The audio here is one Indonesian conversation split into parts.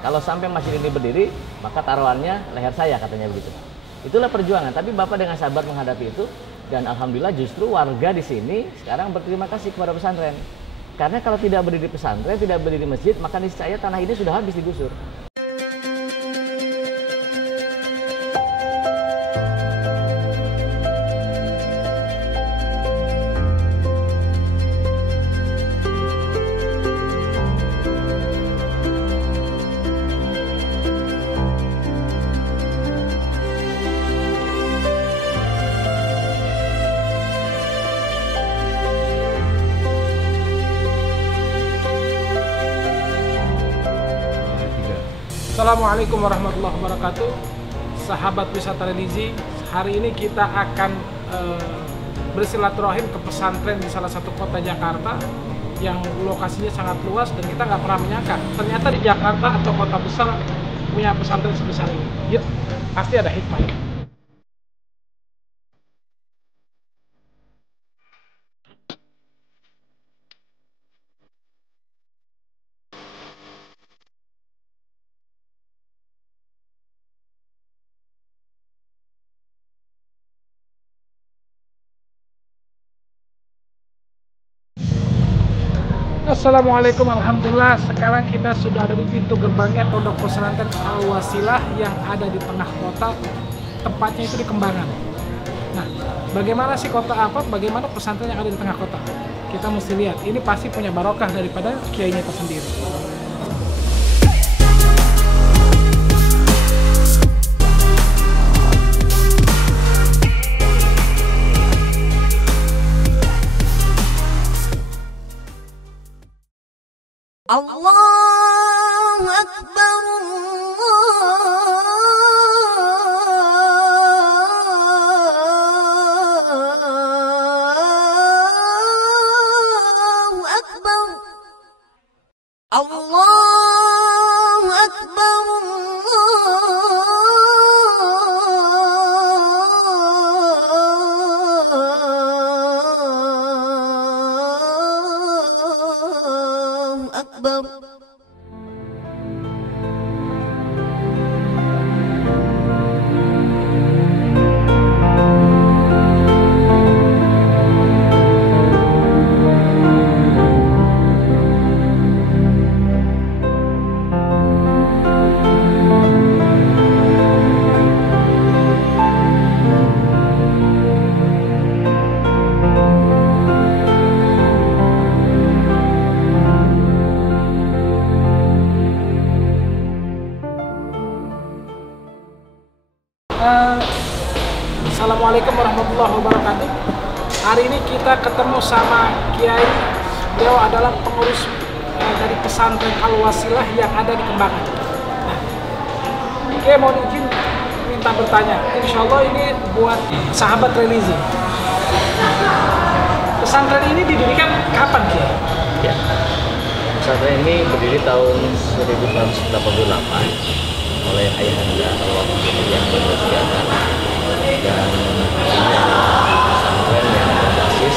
Kalau sampai masjid ini berdiri, maka taruhannya leher saya, katanya begitu. Itulah perjuangan. Tapi Bapak dengan sabar menghadapi itu, dan alhamdulillah justru warga di sini sekarang berterima kasih kepada pesantren. Karena kalau tidak berdiri pesantren, tidak berdiri masjid, maka niscaya tanah ini sudah habis digusur. Assalamualaikum warahmatullahi wabarakatuh. Sahabat wisata religi, hari ini kita akan bersilaturahim ke pesantren di salah satu kota Jakarta yang lokasinya sangat luas dan kita nggak pernah menyangka ternyata di Jakarta atau kota besar punya pesantren sebesar ini. Yuk, pasti ada hikmahnya. Assalamualaikum, alhamdulillah. Sekarang kita sudah ada di pintu gerbangnya Pondok Pesantren Al-Wasilah yang ada di tengah kota. Tempatnya itu di Kembangan. Nah, bagaimana sih kota apa? Bagaimana pesantren yang ada di tengah kota? Kita mesti lihat. Ini pasti punya barokah daripada kiainya tersendiri. Allahu Akbar, Allahu Akbar, Allahu Akbar, Allahu Akbar. Assalamualaikum warahmatullahi wabarakatuh. Hari ini kita ketemu sama Kiai. Beliau adalah pengurus dari pesantren Al-Wasilah yang ada di Kembangan. Nah, Kiai mau izin minta bertanya. Insya Allah ini buat sahabat religi. Pesantren ini didirikan kapan, Kiai? Ya. Pesantren ini berdiri tahun 1988 oleh Ayahanda Al-Wasilah yang berwasiatkan, dan pesantren yang berbasis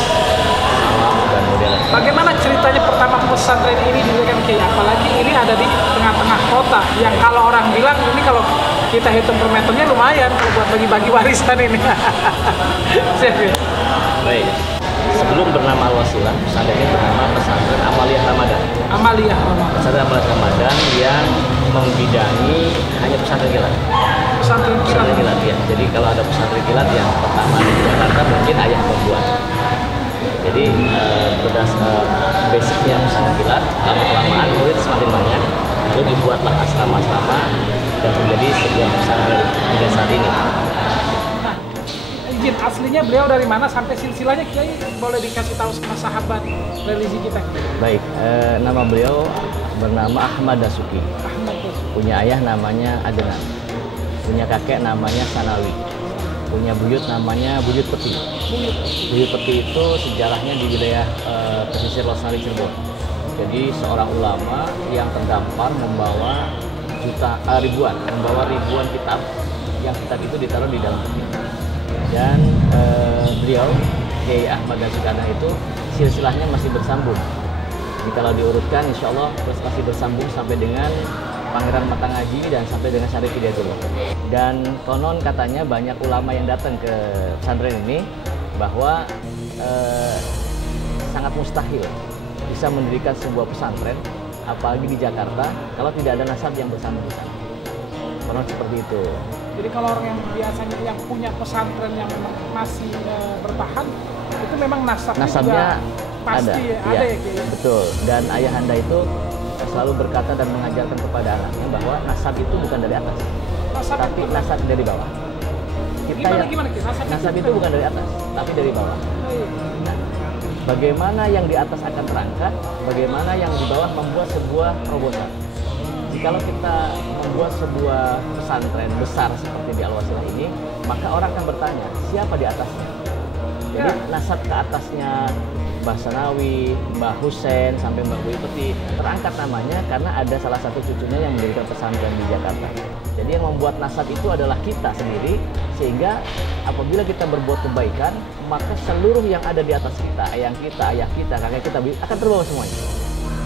alam dan modern. Bagaimana ceritanya pertama pesantren ini didirikan, Kiai? Apalagi ini ada di tengah-tengah kota yang kalau orang bilang ini kalau kita hitung per meternya lumayan kalau buat bagi-bagi warisan ini. Baik. Sebelum bernama Al-Wasilah, pesantren ini bernama Pesantren Amaliyah Ramadan. Amaliyah Ramadan. Pesantren Amaliyah Ramadan yang membidangi hanya pesantren kilat. Pesantren Kilat ya. Jadi kalau ada pesantren kilat yang pertama di Jakarta mungkin ayah membuat. Jadi berdasarkan basicnya pesantren kilat, lama-kelamaan murid semakin banyak, lalu dibuatlah asrama-asrama dan menjadi sebuah pesantren hingga saat ini. Nah, izin aslinya beliau dari mana sampai silsilahnya, Kiai? Boleh dikasih tahu sama sahabat religi kita? Baik, nama beliau bernama Ahmad Dasuki. Ahmad Dasuki. Punya ayah namanya Adnan. Punya kakek namanya Sanawi, punya buyut namanya Buyut Peti. Buyut Peti itu sejarahnya di wilayah pesisir Losari Cirebon. Jadi seorang ulama yang terdampar membawa ribuan kitab, yang kitab itu ditaruh di dalam peti. Dan beliau Kiai Ahmad Dasuki itu silsilahnya masih bersambung. Jadi kalau diurutkan, insya Allah terus masih bersambung sampai dengan Pangeran Matangaji dan sampai dengan Syarif Hidayatullah. Dan konon katanya banyak ulama yang datang ke pesantren ini bahwa sangat mustahil bisa mendirikan sebuah pesantren, apalagi di Jakarta, kalau tidak ada nasab yang bersama di sana. Konon seperti itu. Jadi kalau orang yang biasanya yang punya pesantren yang memang masih bertahan, itu memang nasabnya pasti ada ya, Kiai? Betul. Dan ayahanda itu selalu berkata dan mengajarkan kepada anaknya bahwa nasab itu bukan dari atas, tapi nasab dari bawah. Gimana? Nasab itu bukan dari atas, tapi dari bawah. Nah, bagaimana yang di atas akan terangkat, bagaimana yang di bawah membuat sebuah terobosan. Jikalau kita membuat sebuah pesantren besar seperti di Al-Wasilah ini, maka orang akan bertanya, siapa di atasnya? Jadi nasab ke atasnya Mbah Sanawi, Mbah Husein, sampai Mbah Bui Peti terangkat namanya karena ada salah satu cucunya yang mendirikan pesantren di Jakarta. Jadi yang membuat nasab itu adalah kita sendiri, sehingga apabila kita berbuat kebaikan, maka seluruh yang ada di atas kita, ayah kita, kakek kita akan terbawa semuanya.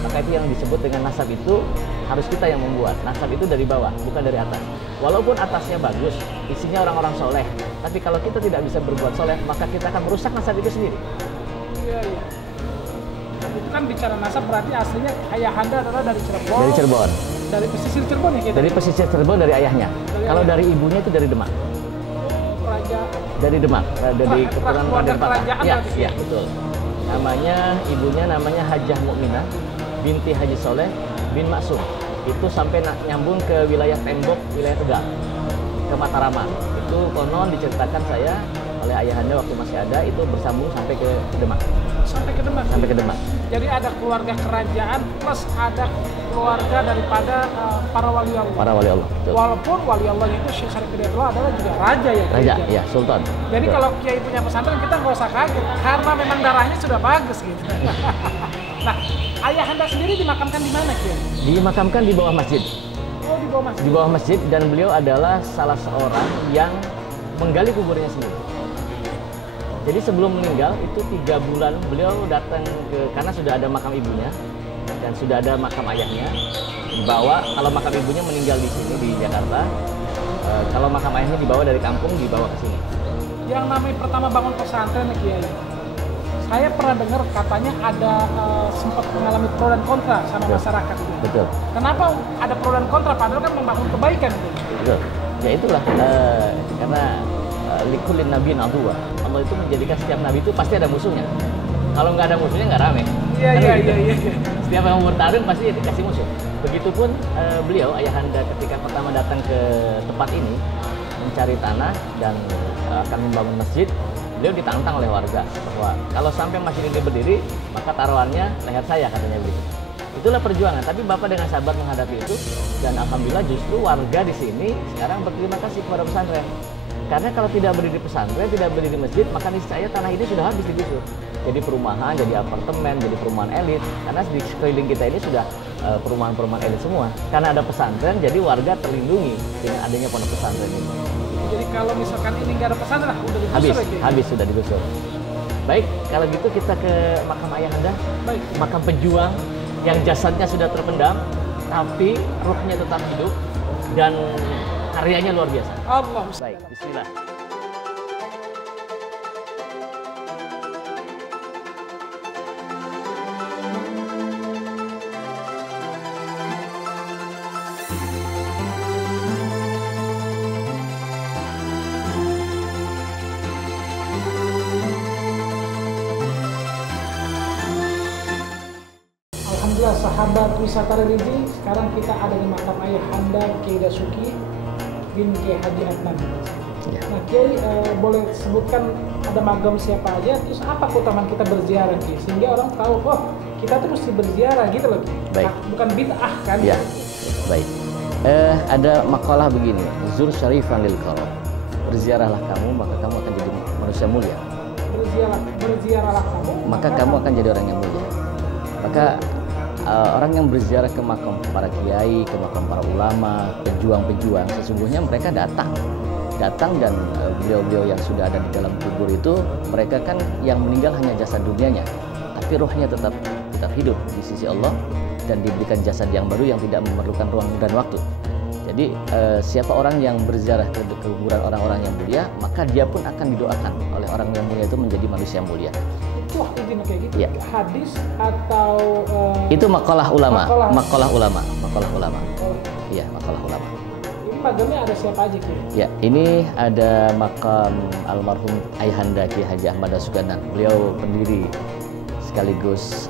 Maka itu yang disebut dengan nasab itu harus kita yang membuat. Nasab itu dari bawah, bukan dari atas. Walaupun atasnya bagus, isinya orang-orang soleh, tapi kalau kita tidak bisa berbuat soleh, maka kita akan merusak nasab itu sendiri. Iya. Itu kan bicara nasab berarti aslinya ayahanda adalah dari Cirebon. Dari Cirebon. Dari pesisir Cirebon ya kita? Dari pesisir Cirebon, dari ayahnya. Kalau dari ibunya itu dari Demak. Raja. Dari Demak, dari keturunan Raden Patah. Iya, betul. Ibunya namanya Hajah Mukminah binti Haji Soleh bin Maksum. Itu sampai nyambung ke wilayah Tembok, wilayah Tegal, ke Mataraman. Itu konon diceritakan saya oleh ayahanda waktu masih ada, itu bersambung sampai ke Demak. Sampai ke Demak. Jadi ada keluarga kerajaan plus ada keluarga daripada para wali Allah. Para wali Allah. Betul. Walaupun wali Allah itu Syekh Syarif Hidayatullah adalah juga raja ya. Raja, ya, sultan. Jadi betul. Kalau Kiai punya pesantren kita nggak usah kaget karena memang darahnya sudah bagus gitu. Nah, ayahanda sendiri dimakamkan di mana, Kiai? Dimakamkan di bawah masjid. Oh, di bawah masjid. Di bawah masjid, dan beliau adalah salah seorang yang menggali kuburnya sendiri. Jadi sebelum meninggal itu 3 bulan beliau datang karena sudah ada makam ibunya dan sudah ada makam ayahnya. Dibawa, kalau makam ibunya meninggal di sini di Jakarta, kalau makam ayahnya dibawa dari kampung dibawa ke sini. Yang namanya pertama bangun pesantren, Kiai, saya pernah dengar katanya ada sempat mengalami pro dan kontra sama masyarakat. Betul. Kenapa ada pro dan kontra padahal kan membangun kebaikan? Betul. Ya itulah karena likulin nabiin aduwa. Allah itu menjadikan setiap nabi itu pasti ada musuhnya. Kalau nggak ada musuhnya nggak rame. Iya. Setiap yang bertarung pasti dikasih musuh. Begitupun beliau ayahanda ketika pertama datang ke tempat ini mencari tanah dan akan membangun masjid, beliau ditantang oleh warga bahwa kalau sampai masjid ini berdiri maka taruhannya leher saya, katanya begitu. Itulah perjuangan, tapi Bapak dengan sabar menghadapi itu, dan alhamdulillah justru warga di sini sekarang berterima kasih kepada pesantren. Karena kalau tidak berdiri pesantren, tidak berdiri masjid, maka niscaya tanah ini sudah habis digusur. Jadi perumahan, jadi apartemen, jadi perumahan elit. Karena di sekeliling kita ini sudah perumahan-perumahan elit semua. Karena ada pesantren, jadi warga terlindungi dengan adanya pondok pesantren ini. Jadi kalau misalkan ini nggak ada pesantren, udah digusur lagi? Habis, sudah digusur. Baik, kalau gitu kita ke makam ayahanda. Baik. Makam pejuang yang jasadnya sudah terpendam, tapi ruhnya tetap hidup dan karyanya luar biasa. Allah. Baik, bismillah. Alhamdulillah sahabat wisata religi, sekarang kita ada di makam ayahanda Kiai Dasuki bin Kiai Haji Adnan. Ya. Nah, Kiai boleh sebutkan ada makam siapa aja, terus apa keutamaan kita berziarah, Kiai, sehingga orang tahu, oh kita tuh mesti berziarah gitu loh, Kiai. Baik. Bukan bid'ah kan? Ya, baik. Ada makalah begini, zur syarifan lil karam. Berziarahlah kamu, maka kamu akan jadi manusia mulia. Berziarahlah kamu, maka kamu akan jadi orang yang mulia. Maka orang yang berziarah ke makam para kiai, ke makam para ulama, pejuang-pejuang, sesungguhnya mereka datang dan beliau-beliau yang sudah ada di dalam kubur itu, mereka kan yang meninggal hanya jasad dunianya, tapi rohnya tetap hidup di sisi Allah. dan diberikan jasad yang baru yang tidak memerlukan ruang dan waktu. Jadi siapa orang yang berziarah ke kuburan orang-orang yang mulia, maka dia pun akan didoakan oleh orang yang mulia itu menjadi manusia mulia. Itu izin kayak gitu. Ya. Hadis atau Itu makalah ulama, Makalah. makalah ulama, makalah ulama. oh, Iya, makalah ulama. ini makamnya ada siapa aja Ki? Ya, ini ada makam almarhum Ayahanda Ki Haji Ahmad Sukanan. Beliau pendiri sekaligus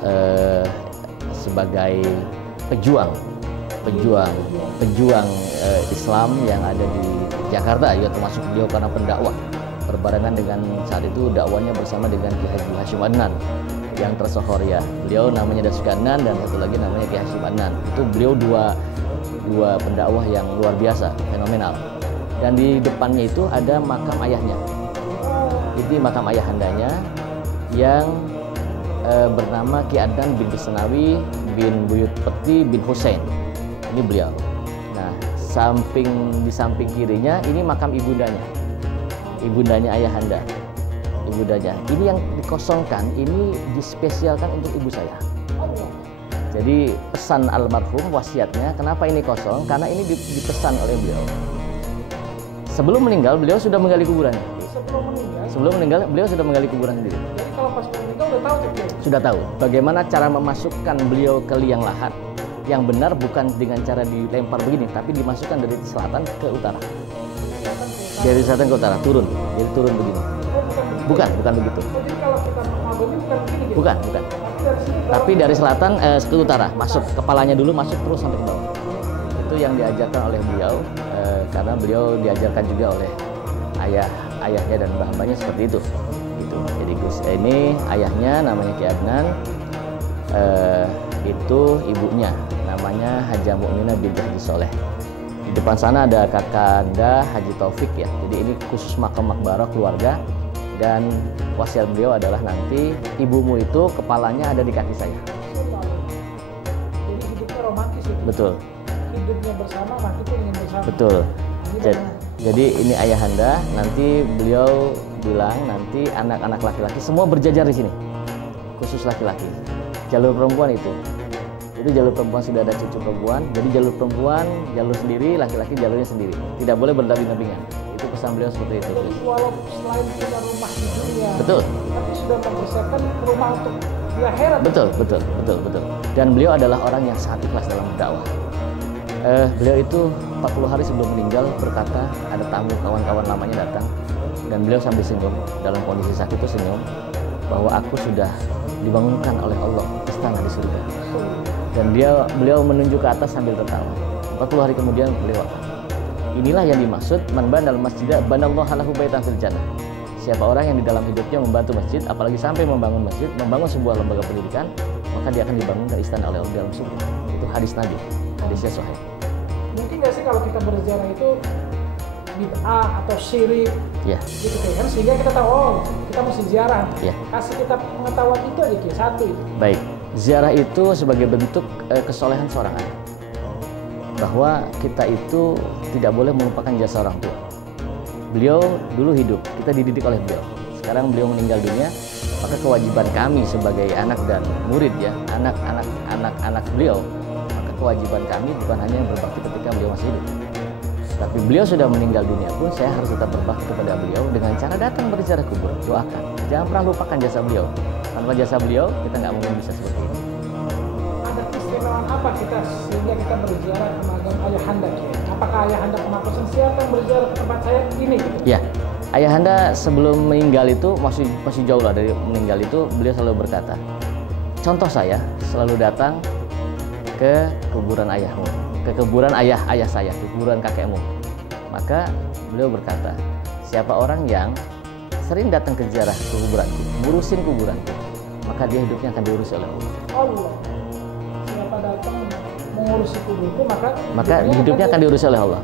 sebagai pejuang Islam yang ada di Jakarta, ya termasuk beliau karena pendakwah berbarengan dengan saat itu dakwanya bersama dengan Ki Haji Hashim Adnan yang tersohor ya. Beliau namanya Dasukanan dan satu lagi namanya Ki Hashim Adnan. Itu beliau dua pendakwah yang luar biasa, fenomenal. Dan di depannya itu ada makam ayahnya. Itu makam ayahandanya yang bernama Ki Adnan bin Senawi bin Buyut Peti bin Hussein. Ini beliau. Nah, di samping kirinya ini makam ibundanya ayahanda. Ibundanya. Ini yang dikosongkan, ini dispesialkan untuk ibu saya. Jadi pesan almarhum wasiatnya, kenapa ini kosong? Karena ini dipesan oleh beliau. Sebelum meninggal, beliau sudah menggali kuburannya. Sebelum meninggal, beliau sudah menggali kuburan sendiri. Jadi kalau pas meninggal udah tahu tuh Ki? Sudah tahu bagaimana cara memasukkan beliau ke liang lahat. Yang benar bukan dengan cara dilempar begini, tapi dimasukkan dari selatan ke utara. Dari selatan ke utara, turun. Jadi turun begini. Bukan begitu. Jadi kalau kita mengagomi bukan begini gitu? Bukan. Tapi dari sini Tapi dari selatan ke utara, masuk kepalanya dulu, masuk terus sampai ke bawah. Itu yang diajarkan oleh beliau, karena beliau diajarkan juga oleh ayahnya dan mbah-mbahnya seperti itu. Gitu. Jadi Gus ini ayahnya namanya Ki Adnan, itu ibunya namanya Haja Mukminah binti Haji Soleh. Di depan sana ada kakanda Haji Taufik ya. Jadi ini khusus makam makbarah keluarga. Dan wasiat beliau adalah nanti ibumu itu kepalanya ada di kaki saya. Jadi hidupnya romantis itu. Betul, Hidupnya bersama, mati pun ingin bersama. betul. Ini Ja- benar. Jadi ini ayahanda, nanti beliau bilang nanti anak-anak laki-laki semua berjajar di sini. Khusus laki-laki. Jalur perempuan itu jalur perempuan sudah ada cucu perempuan. Jadi jalur perempuan, jalur sendiri, laki-laki jalurnya sendiri. Tidak boleh berdamping-dampingan. Itu pesan beliau seperti itu. Jadi walau selain punya rumah di dunia, Betul. tapi sudah mempersiapkan rumah untuk di akhirat. Betul. Dan beliau adalah orang yang sangat ikhlas dalam berdakwah. Beliau itu 40 hari sebelum meninggal berkata, ada tamu kawan-kawan lamanya datang, dan beliau sambil senyum, dalam kondisi sakit itu senyum, bahwa aku sudah dibangunkan oleh Allah istana di surga. Dan beliau menunjuk ke atas sambil tertawa. 40 hari kemudian beliau wafat. Inilah yang dimaksud man banal masjidah banallahu lahu baitan fil jannah. Siapa orang yang di dalam hidupnya membantu masjid, apalagi sampai membangun masjid, membangun sebuah lembaga pendidikan, maka dia akan dibangunkan istana oleh Allah di dalam surga. Itu hadis Nabi, hadisnya sahih. Mungkin nggak sih kalau kita berziarah itu bid'ah atau syirik Ya, gitu kan, sehingga kita tahu oh kita mesti ziarah. ya. Kasih kita pengetahuan itu aja Ki, satu itu. Baik, ziarah itu sebagai bentuk kesolehan seorang anak. Bahwa kita itu tidak boleh melupakan jasa orang tua. Beliau dulu hidup, kita dididik oleh beliau. Sekarang beliau meninggal dunia, maka kewajiban kami sebagai anak dan murid ya, anak beliau, maka kewajiban kami bukan hanya berbakti ketika beliau masih hidup. Tapi beliau sudah meninggal dunia pun saya harus tetap berbakti kepada beliau dengan cara datang berziarah kubur, doakan. Jangan pernah lupakan jasa beliau. Tanpa jasa beliau, kita nggak mungkin bisa seperti ini. Ada keistimewaan apa kita sehingga kita berziarah ke makam ayahanda Ki? Apakah ayahanda pemakosan siapa yang berziarah ke tempat saya ini gitu? Ya, ayahanda sebelum meninggal itu masih jauh lah dari meninggal itu, beliau selalu berkata, contoh saya selalu datang ke kuburan ayahmu, ke kuburan ayah saya, ke kuburan kakekmu. Maka beliau berkata, siapa orang yang sering datang ke ziarah ke kuburanku, ngurusin kuburanku, maka dia hidupnya akan diurus oleh Allah. Allah. Siapa datang mengurusi kuburku Maka hidupnya akan diurus oleh Allah.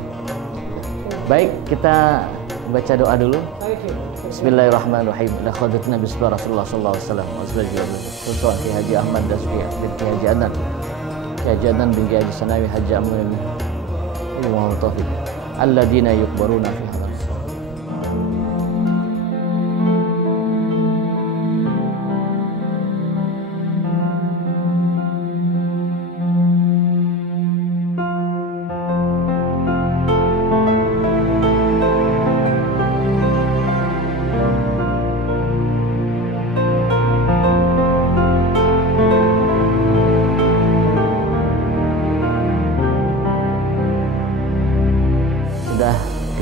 Baik, kita baca doa dulu. Saya Ki. Bismillahirrahmanirrahim. Lakhadatna bismillah Rasulullah sallallahu alaihi wasallam. Sultan Ki Haji Ahmad Dasfi bin Ki Haji Adnan. Ki Haji Adnan bin Ki Haji Sanawi Haji Amin. Ini Muhammad Taufik. Alladzina yukbaruna fi hadal.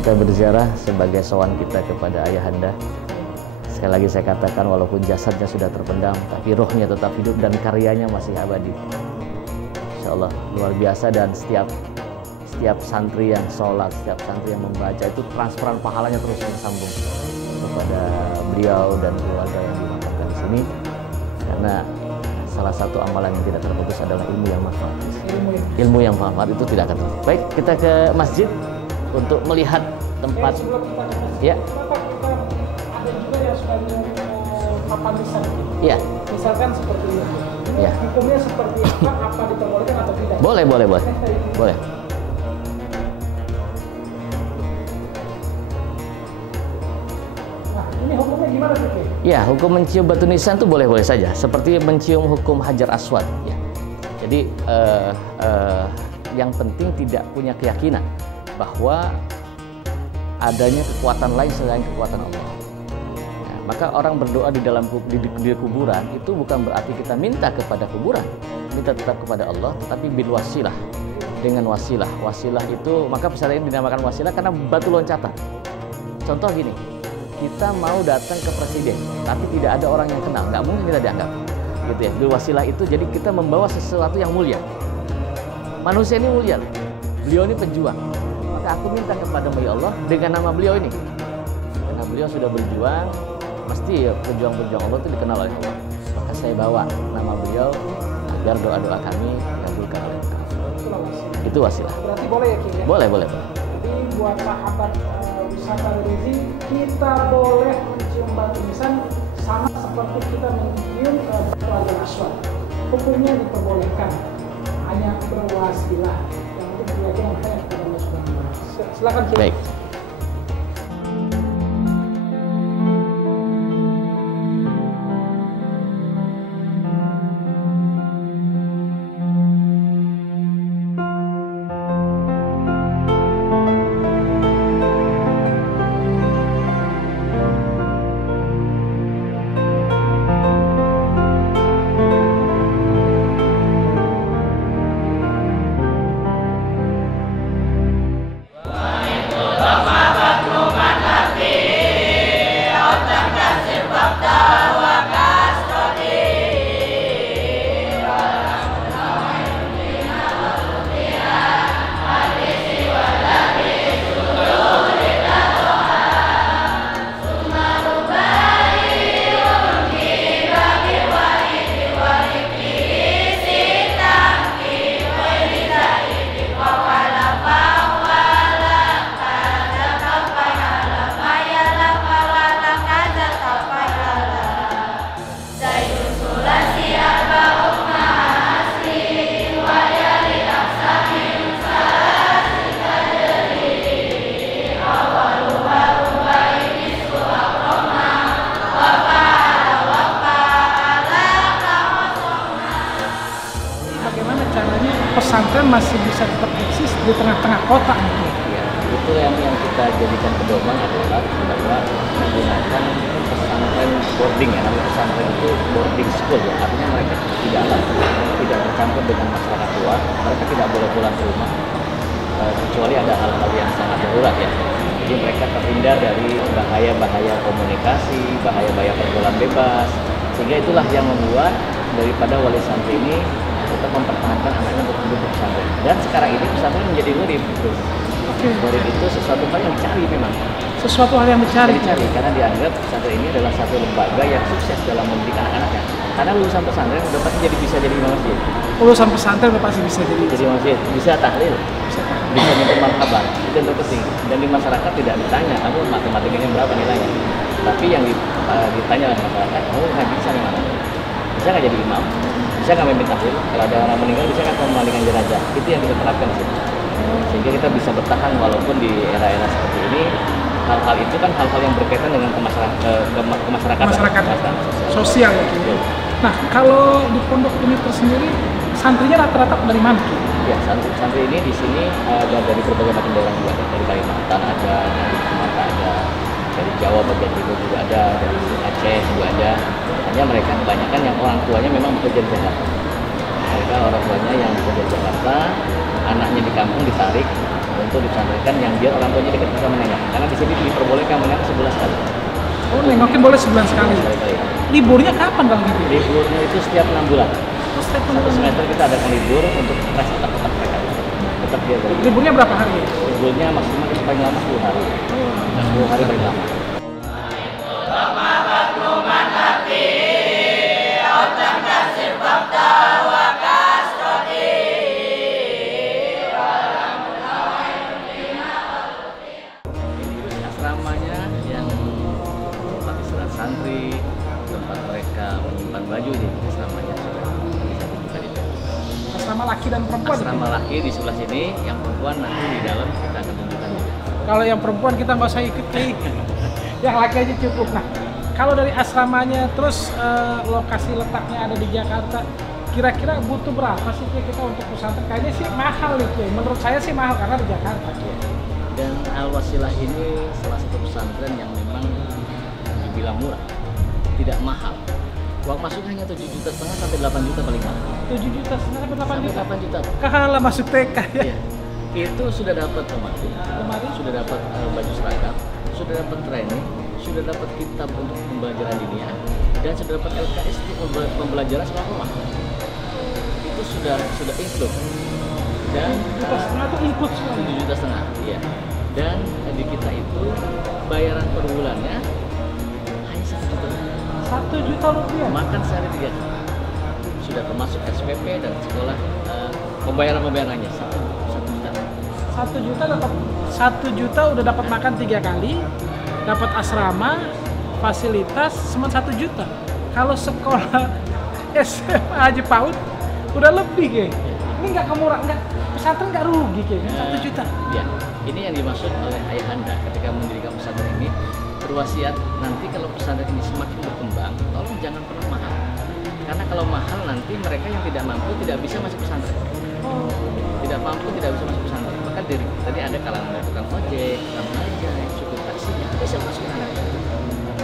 kita berziarah sebagai sowan kita kepada ayahanda. Sekali lagi saya katakan, walaupun jasadnya sudah terpendam, tapi rohnya tetap hidup dan karyanya masih abadi. Insya Allah luar biasa, dan setiap santri yang sholat, setiap santri yang membaca itu transferan pahalanya terus bersambung kepada beliau dan keluarga yang dimakamkan di sini. Karena salah satu amalan yang tidak terputus adalah ilmu yang manfaat. Ilmu yang manfaat itu tidak akan terputus. Baik, kita ke masjid untuk melihat tempat. Ya. Ada juga yang sudah papan lisan. Iya. Misalkan seperti ini. Iya. Hukumnya seperti apa diperbolehkan atau tidak? Boleh. Boleh. Nah, ini hukumnya gimana tuh? Ya, hukum mencium batu nisan itu boleh-boleh saja, seperti mencium hukum hajar aswad. Ya. Jadi yang penting tidak punya keyakinan bahwa adanya kekuatan lain selain kekuatan Allah. Ya, maka orang berdoa di dalam di kuburan itu bukan berarti kita minta kepada kuburan, minta tetap kepada Allah, tetapi bil wasilah, dengan wasilah. Wasilah itu, maka pesantren ini dinamakan wasilah karena batu loncatan. Contoh gini, kita mau datang ke presiden, tapi tidak ada orang yang kenal, nggak mungkin kita dianggap, gitu ya. Bil wasilah itu jadi kita membawa sesuatu yang mulia. Manusia ini mulia, beliau ini pejuang. Maka aku minta kepada Allah dengan nama beliau ini, karena beliau sudah berjuang, mesti ya, pejuang-pejuang Allah itu dikenal oleh Allah. Maka saya bawa nama beliau agar doa-doa kami dikabulkan oleh Allah. Itu wasilah. Berarti boleh ya, Ki? Ya? Boleh. Jadi buat sahabat wisata religi, kita boleh mencium batu nisan sama seperti kita mencium batu hajar aswad. Hukumnya diperbolehkan, hanya berwasilah. Yang penting keyakinan hanya kepada Allah Subhanahu wa Ta'ala. Silakan, Ki. Baik. pesantren masih bisa tetap eksis di tengah-tengah kota gitu. Ya, itu yang kita jadikan pedoman adalah bahwa menggunakan pesantren boarding ya, namanya pesantren itu boarding school ya, artinya mereka tidak bercampur dengan masyarakat luar, mereka tidak boleh pulang ke rumah kecuali ada hal-hal yang sangat darurat ya. Jadi mereka terhindar dari bahaya-bahaya komunikasi, bahaya-bahaya pergaulan bebas, sehingga itulah yang membuat daripada wali santri ini tetap mempertahankan anaknya untuk hidup di pesantren. Dan sekarang ini pesantren menjadi murid. Murid itu sesuatu hal yang dicari memang. Sesuatu hal yang dicari. Karena dianggap pesantren ini adalah satu lembaga yang sukses dalam mendidik anak-anaknya. Karena lulusan pesantren udah pasti bisa jadi imam masjid. Lulusan pesantren udah pasti bisa jadi masjid, bisa tahlil, bisa minta marhaban, itu yang terpenting. Dan di masyarakat tidak ditanya, kamu matematikanya berapa nilainya. Tapi yang ditanya oleh masyarakat, kamu ngaji bisa gimana? Bisa nggak jadi imam? Bisa nggak memimpin tahlil? Kalau ada orang meninggal, bisa nggak memandikan jenazah? Itu yang kita terapkan di sini. Sehingga kita bisa bertahan walaupun di era-era seperti ini. Hal-hal itu kan hal-hal yang berkaitan dengan kemasyarakatan. Sosial ya. Nah, kalau di pondok ini tersendiri, santrinya rata-rata dari mana? Ya, santri ini di sini ada dari berbagai macam daerah juga. Dari Kalimantan ada, dari Sumatera ada, dari Jawa bagian timur juga ada, dari Aceh juga ada. Hanya mereka kebanyakan yang orang tuanya memang bekerja di Jakarta. Mereka orang tuanya yang bekerja di Jakarta anaknya di kampung ditarik untuk dipesantrenkan yang biar orang tuanya dekat bisa menengok. Karena di sini diperbolehkan menengok sebulan sekali. Oh, nengokin boleh sebulan sekali. Sekali-kali. Liburnya kapan Bang gitu? Liburnya itu setiap 6 bulan. Terus setiap Satu bulan. semester kita adakan libur untuk tes tetap mereka. Tetap dia dari Liburnya berapa hari? liburnya maksimal kita paling lama 10 hari. 10 hari paling lama. Asramanya yang tempat istirahat santri, tempat mereka menyimpan baju di asramanya sudah bisa tunjukkan itu. Asrama laki dan perempuan. Asrama laki di sebelah sini, yang perempuan nanti di dalam kita akan tunjukkan juga. Kalau yang perempuan kita nggak usah ikut Ki. Yang laki aja cukup. Nah, kalau dari asramanya terus lokasi letaknya ada di Jakarta, kira-kira butuh berapa sih Ki kita untuk pesantren? Kayaknya sih mahal nih Ki. Menurut saya sih mahal karena di Jakarta Ki. Dan Al-Wasilah ini salah satu pesantren yang memang dibilang murah, tidak mahal. Uang masuknya hanya 7,5 juta sampai 8 juta paling mahal. 7 juta sampai 8 Sampai juta. 8 juta. Kalah masuk TK ya. Iya. Itu sudah dapat lemari, sudah dapat baju seragam, sudah dapat training, sudah dapat kitab untuk pembelajaran dunia, dan sudah dapat LKS untuk pembelajaran sekolah rumah. Itu sudah include. Dan 7,5 itu ikut semua. 7,5 juta, iya. Dan di kita itu bayaran per bulannya hanya 1 juta. 1 juta rupiah. Makan sehari 3 kali. Sudah termasuk SPP dan sekolah pembayarannya 1 juta. 1 juta dapat 1 juta udah dapat makan 3 kali, dapat asrama, fasilitas cuma 1 juta. Kalau sekolah SMA aja PAUD udah lebih Ki. Ini nggak kemurah, nggak pesantren nggak rugi Ki, 1 juta. Ya, ini yang dimaksud oleh ayahanda ketika mendirikan pesantren ini, berwasiat nanti kalau pesantren ini semakin berkembang, tolong jangan pernah mahal. Karena kalau mahal nanti mereka yang tidak mampu tidak bisa masuk pesantren. Tidak mampu tidak bisa masuk pesantren. Maka dari tadi ada kalangan tukang ojek, tukang bajai, supir taksi yang bisa masuk anak.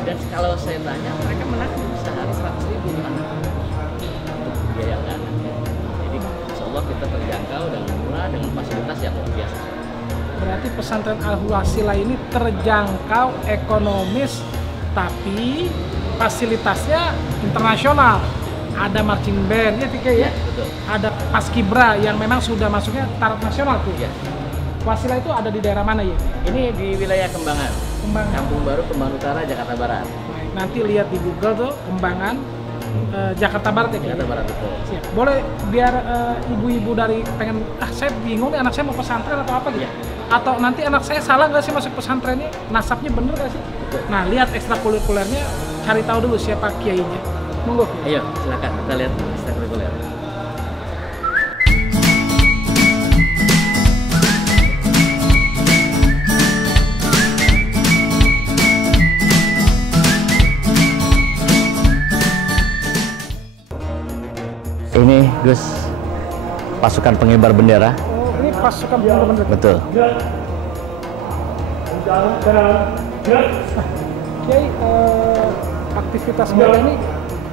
Dan kalau saya tanya, mereka menanggung sehari 100.000 anak untuk biaya anaknya. Jadi insya Allah kita terjangkau dan murah dengan fasilitas yang luar biasa. Berarti pesantren Al-Wasilah ini terjangkau, ekonomis, tapi fasilitasnya internasional. Ada marching band ya Tike ya. Betul. Ada paskibra yang memang sudah masuknya taraf nasional tuh. Ya. Wasilah itu ada di daerah mana ya? Ini di wilayah Kembangan, Kembangan. Kampung Baru, Kembangan Utara, Jakarta Barat. Baik, nanti lihat di Google tuh Kembangan Jakarta Barat ya. Ki? Jakarta Barat betul. Siap. Boleh biar ibu-ibu dari pengen saya bingung nih anak saya mau pesantren atau apa gitu. Iya. Atau nanti anak saya salah nggak sih masuk pesantrennya? Nasabnya bener nggak sih? Betul. Nah, lihat ekstrakurikulernya, cari tahu dulu siapa kiainya. Monggo. Ki. Ayo silakan kita lihat ekstrakurikuler. Ini Gus, pasukan pengibar bendera. Oh, ini pasukan bener-bener. Betul. Kiai, aktivitas bela ini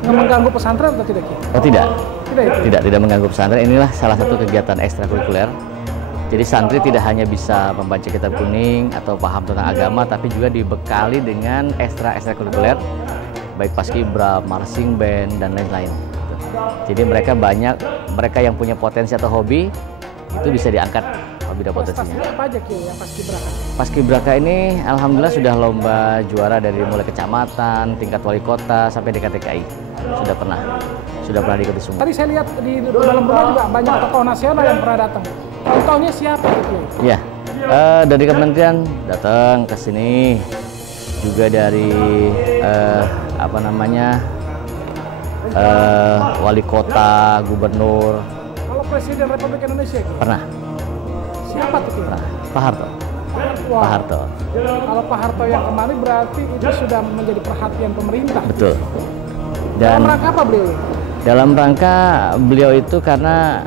nggak mengganggu pesantren atau tidak Ki? Oh tidak, Tidak itu. tidak mengganggu pesantren. Inilah salah satu kegiatan ekstrakurikuler. Jadi santri tidak hanya bisa membaca kitab kuning atau paham tentang agama, tapi juga dibekali dengan ekstrakurikuler, baik paskibra, marching band dan lain-lain. Jadi mereka yang punya potensi atau hobi itu bisa diangkat hobi dan potensinya. Prestasinya apa aja Ki yang paskibraka? Paskibraka ini alhamdulillah sudah lomba juara dari mulai kecamatan, tingkat wali kota sampai DKTKI. Sudah pernah diikuti semua. Tadi saya lihat di dalam rumah juga banyak tokoh nasional yang pernah datang. Contohnya siapa Ki? Iya. Dari kementerian datang ke sini. Juga dari wali kota, gubernur. Kalau Presiden Republik Indonesia Ki? Pernah. Siapa tuh Ki? Pernah. Pak Harto. Wah, Pak Harto. Kalau Pak Harto yang kemarin berarti itu sudah menjadi perhatian pemerintah. Betul. Dalam Dan rangka apa beliau? dalam rangka beliau itu karena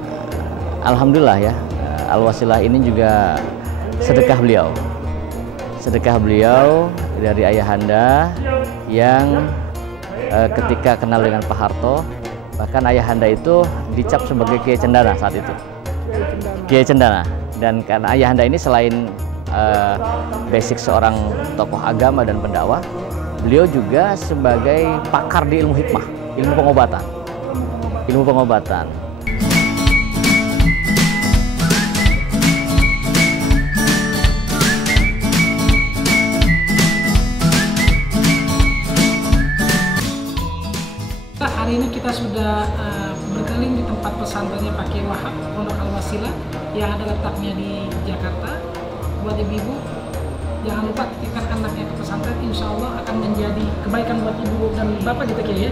alhamdulillah ya, Al-Wasilah ini juga sedekah beliau. Sedekah beliau dari ayahanda yang ketika kenal dengan Pak Harto, bahkan ayahanda itu dicap sebagai Kiai Cendana saat itu. Kiai Cendana. Cendana. Cendana. Dan karena ayahanda ini selain basic seorang tokoh agama dan pendakwah, beliau juga sebagai pakar di ilmu hikmah, ilmu pengobatan. Ilmu pengobatan. Hari ini kita sudah berkeliling di tempat pesantrennya Pak Kiai Wahab Pondok Al-Wasilah yang ada letaknya di Jakarta. Buat ibu-ibu, jangan lupa titipkan anaknya ke pesantren, insya Allah akan menjadi kebaikan buat ibu dan bapak gitu Kiai ya.